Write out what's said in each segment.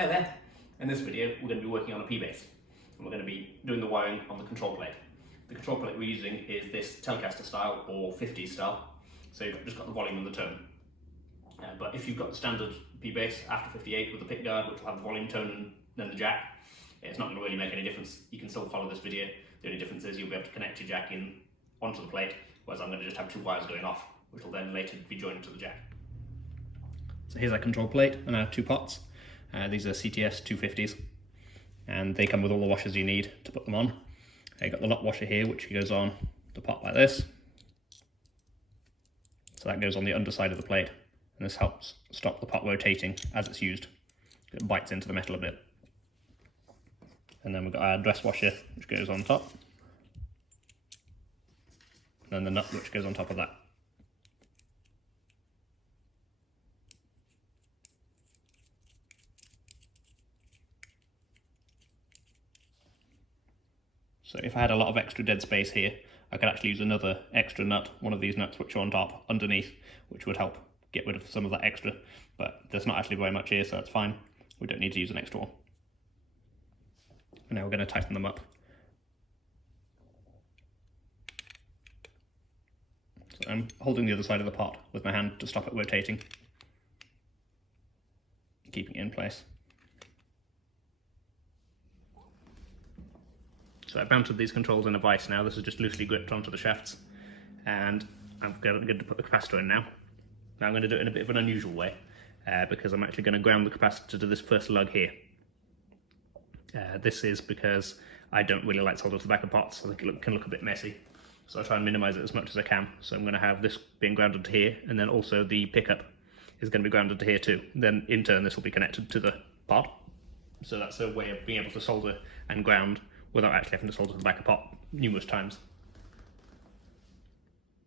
Hi there! In this video we're going to be working on a P-base and we're going to be doing the wiring on the control plate. The control plate we're using is this Telecaster style or 50s style, so you've just got the volume and the tone. But if you've got the standard P-base after 58 with the Pickguard, which will have the volume, tone and then the jack, it's not going to really make any difference. You can still follow this video. The only difference is you'll be able to connect your jack in onto the plate, whereas I'm going to just have two wires going off, which will then later be joined to the jack. So here's our control plate and our two pots. These are CTS 250s and they come with all the washers you need to put them on. You've got the lock washer here which goes on the pot like this. So that goes on the underside of the plate and this helps stop the pot rotating as it's used. It bites into the metal a bit. And then we've got our dress washer which goes on top. And then the nut which goes on top of that. So if I had a lot of extra dead space here, I could actually use another extra nut, one of these nuts which are on top, underneath, which would help get rid of some of that extra. But there's not actually very much here, so that's fine. We don't need to use an extra one. And now we're going to tighten them up. So I'm holding the other side of the pot with my hand to stop it rotating, keeping it in place. So I've mounted these controls in a vise now. This is just loosely gripped onto the shafts, and I'm going to put the capacitor in now. Now I'm going to do it in a bit of an unusual way, because I'm actually going to ground the capacitor to this first lug here. This is because I don't really like solder to the back of pots. I think it can look a bit messy, so I'll try and minimise it as much as I can. So I'm going to have this being grounded to here, and then also the pickup is going to be grounded to here too. Then in turn this will be connected to the pot. So that's a way of being able to solder and ground without actually having to solder to the back of the pot numerous times.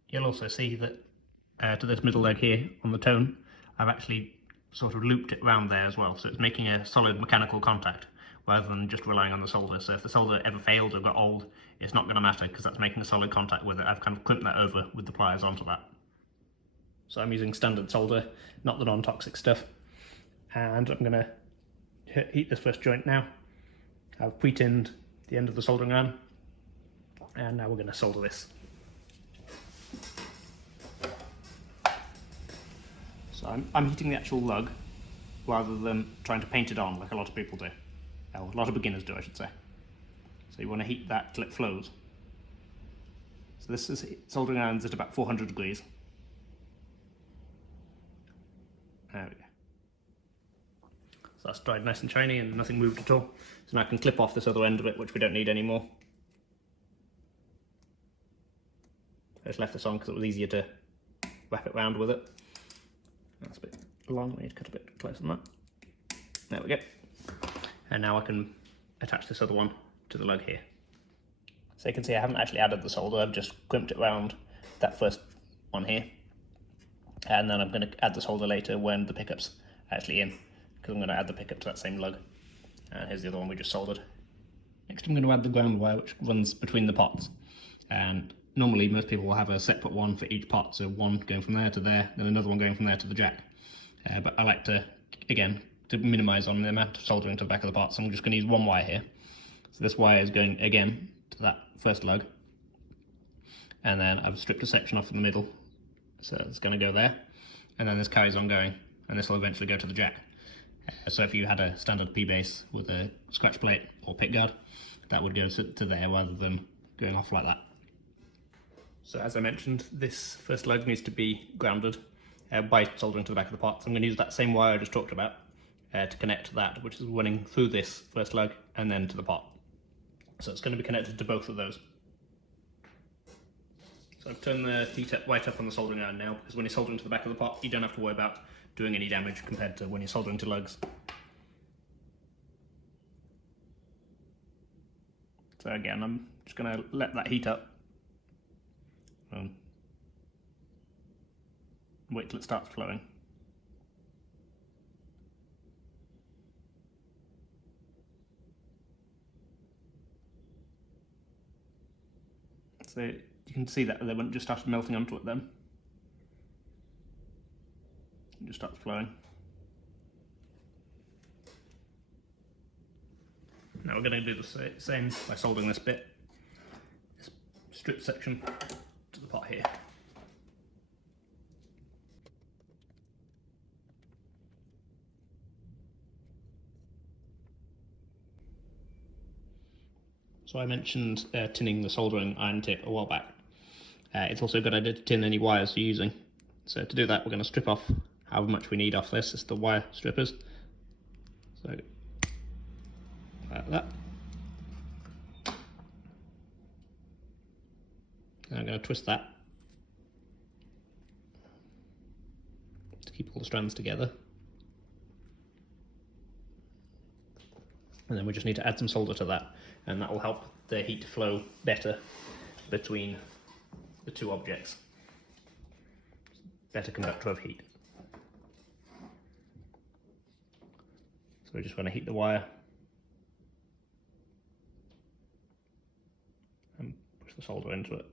You'll also see that to this middle leg here on the tone, I've actually sort of looped it around there as well, so it's making a solid mechanical contact rather than just relying on the solder. So if the solder ever failed or got old, it's not going to matter because that's making a solid contact with it. I've kind of crimped that over with the pliers onto that. So I'm using standard solder, not the non-toxic stuff, and I'm going to heat this first joint now. I've pre-tinned the end of the soldering iron, and now we're going to solder this. So I'm heating the actual lug rather than trying to paint it on like a lot of people do. Well, a lot of beginners do, I should say. So you want to heat that till it flows. So this is soldering irons at about 400 degrees. There we go. So that's dried nice and shiny and nothing moved at all. So now I can clip off this other end of it, which we don't need anymore. I just left this on because it was easier to wrap it round with it. That's a bit long, we need to cut a bit closer than that. There we go. And now I can attach this other one to the lug here. So you can see I haven't actually added the solder, I've just crimped it around that first one here. And then I'm going to add the solder later when the pickup's actually in, because I'm going to add the pickup to that same lug. And here's the other one we just soldered. Next I'm going to add the ground wire which runs between the pots. And normally most people will have a separate one for each pot, so one going from there to there, then another one going from there to the jack. But I like to, again, to minimise on the amount of soldering to the back of the pot, so I'm just going to use one wire here. So this wire is going again to that first lug. And then I've stripped a section off in the middle, so it's going to go there. And then this carries on going, and this will eventually go to the jack. So if you had a standard P-base with a scratch plate or pickguard, that would go to there rather than going off like that. So as I mentioned, this first lug needs to be grounded by soldering to the back of the pot. So I'm going to use that same wire I just talked about to connect that, which is running through this first lug and then to the pot. So it's going to be connected to both of those. So I've turned the heat up right up on the soldering iron now, because when you're soldering to the back of the pot, you don't have to worry about doing any damage compared to when you're soldering to lugs. So again, I'm just going to let that heat up. Wait till it starts flowing. So you can see that they won't just start melting onto it then. It just starts flowing. Now we're going to do the same by soldering this bit, this strip section, to the pot here. So I mentioned tinning the soldering iron tip a while back. It's also a good idea to tin any wires you're using. So to do that, we're going to strip off however much we need off this. It's the wire strippers. So like that. And I'm going to twist that to keep all the strands together. And then we just need to add some solder to that, and that will help the heat to flow better between the two objects. Better conductor of heat. So we're just going to heat the wire and push the solder into it.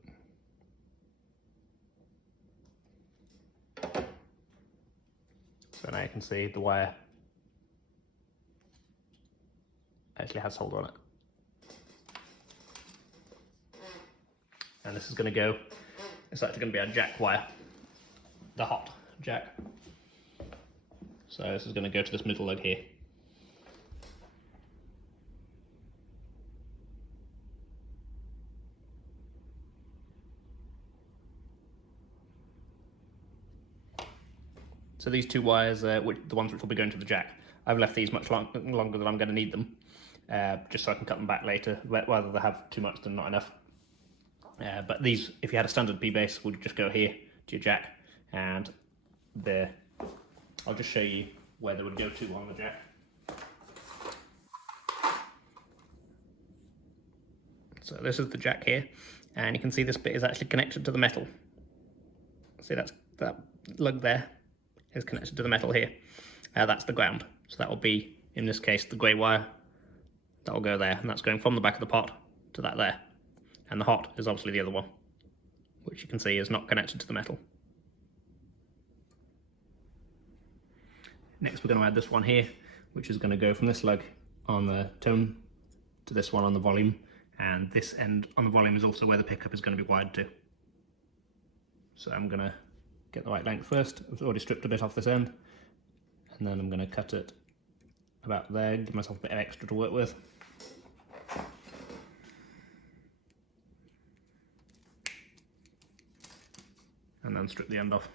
So now you can see the wire actually has solder on it. And this is going to go, it's actually going to be our jack wire, the hot jack. So this is going to go to this middle lug here. So these two wires, the ones which will be going to the jack, I've left these much longer than I'm going to need them, just so I can cut them back later, whether they have too much than not enough. But these, if you had a standard P-base, would just go here to your jack, and I'll just show you where they would go to on the jack. So this is the jack here, and you can see this bit is actually connected to the metal. See, that lug there is connected to the metal here. That's the ground. So that will be, in this case, the grey wire. That will go there, and that's going from the back of the pot to that there. And the hot is obviously the other one, which you can see is not connected to the metal. Next we're going to add this one here, which is going to go from this lug on the tone to this one on the volume, and this end on the volume is also where the pickup is going to be wired to. So I'm going to get the right length first. I've already stripped a bit off this end, and then I'm going to cut it about there, give myself a bit of extra to work with. And then strip the end off.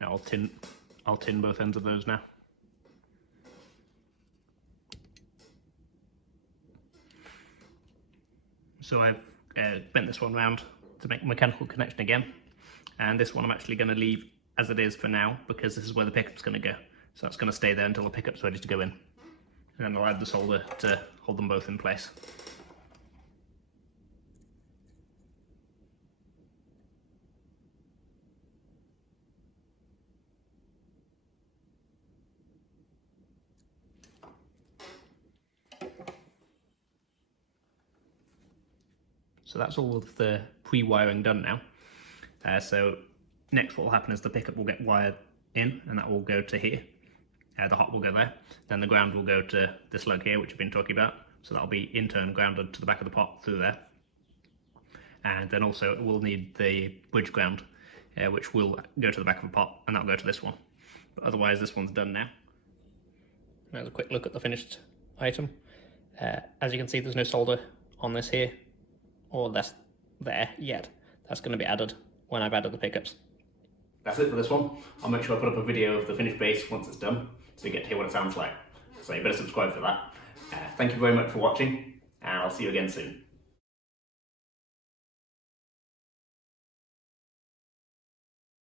Now I'll tin both ends of those now. So I've bent this one round to make a mechanical connection again, and this one I'm actually going to leave as it is for now, because this is where the pickup's going to go. So that's going to stay there until the pickup's ready to go in. And then I'll add the solder to hold them both in place. So that's all of the pre-wiring done now. So next what will happen is the pickup will get wired in, and that will go to here. The hot will go there, then the ground will go to this lug here, which I've been talking about, so that'll be in turn grounded to the back of the pot through there. And then also it will need the bridge ground, which will go to the back of the pot, and that'll go to this one. But otherwise this one's done now. There's a quick look at the finished item. As you can see, there's no solder on this here, or that's there yet. That's going to be added when I've added the pickups. That's it for this one. I'll make sure I put up a video of the finished base once it's done, so you get to hear what it sounds like. So you better subscribe for that. Thank you very much for watching, and I'll see you again soon.